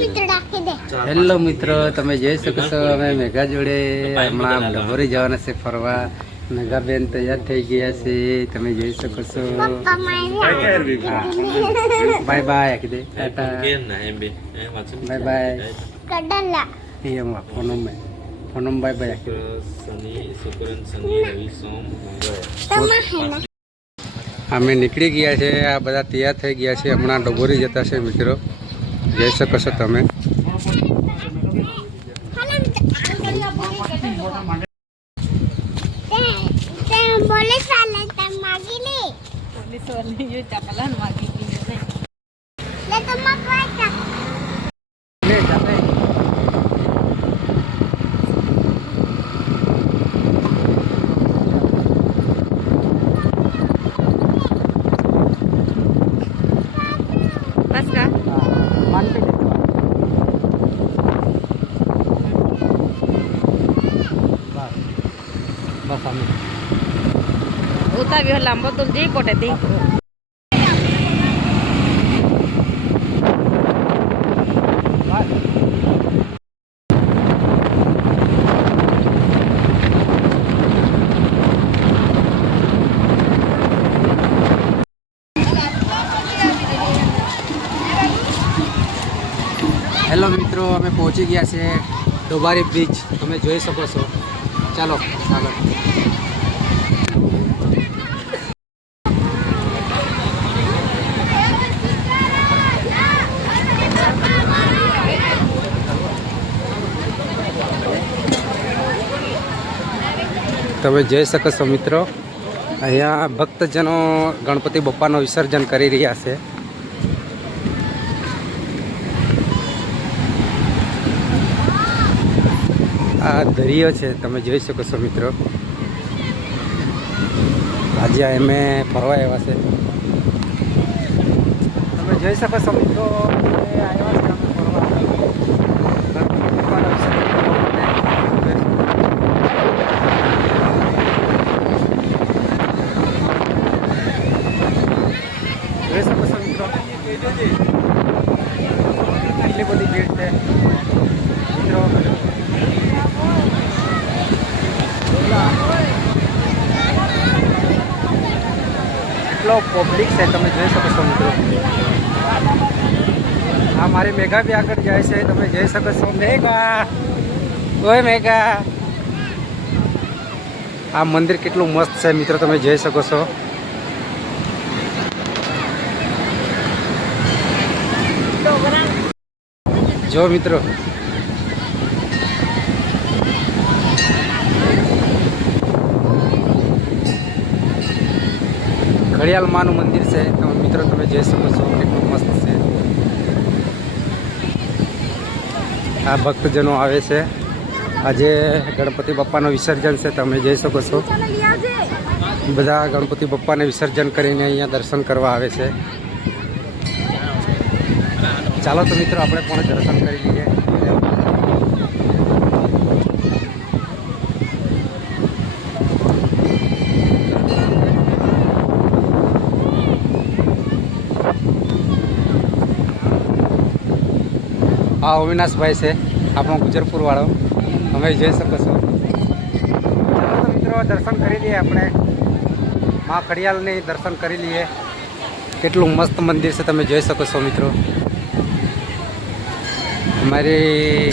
મિત્ર રાખી દે. હેલો મિત્રો તમે જોઈ શકો છો અમે મેઘા જોડે હમણાં ડભોરી જવાના છે ફરવા. મેઘાબેન તૈયાર થઈ ગયા છે તમે જોઈ શકો છો. બાય બાય આખી દે. બાય Mungkin nah ફોનમ બાય ને? અમે નીકળી ગયા છે આ બધા તૈયાર થઈ ગયા છે હમણાં ડભોરી જતા છે મિત્રો. જોઈ શકો છો તમે. તે બોલે মানতে যেতে পারবে বাস। আমি। উতা বিহলাম বদল যে কটে দেখো મિત્રો, અમે પહોંચી ગયા છે ડોબારી બ્રિજ તમે જોઈ શકો છો. ચાલો, આગળ. તમે જોઈ શકો છો, મિત્રો. અહીંયા ભક્તજનો ગણપતિ બપ્પાનું વિસર્જન કરી રહ્યા છે. આ દરિયો છે, તમે જોઈ શકો છો મિત્રો. આજે અમે ફરવા આવ્યા છે. તમે જોઈ શકો છો મિત્રો આવ્યા છે અમે કેટલી બધી ભીડ છે. મિત્રો એટલો પબ્લિક છે તમે જોઈ શકો છો મિત્રો. આ મારી મેઘા બી આગળ જાય છે, તમે જોઈ શકો છો. મેઘા! ઓય મેઘા! આ મંદિર કેટલું મસ્ત છે મિત્રો, તમે જોઈ શકો છો. જો મિત્રો ઘડિયાળ માનું મંદિર છે. તમે મિત્રો, તમે જોઈ શકો છો કેટલું મસ્ત છે. આ ભક્તજનો આવે છે. આજે ગણપતિ બાપ્પાનું વિસર્જન છે. તમે જોઈ શકો છો. બધા ગણપતિ બાપ્પાને વિસર્જન કરીને અહીંયા દર્શન કરવા આવે છે. ચાલો તો મિત્રો, આપણે પણ દર્શન કરી લઈએ. આ અવિનાશભાઈ છે, આપણો ગુજરપુરવાળો તમે જઈ શકો છો. મિત્રો, દર્શન કરી લઈએ આપણે. મા ખડિયાલની દર્શન કરી લઈએ. કેટલું મસ્ત મંદિર છે, તમે જોઈ શકો છો મિત્રો. અમારી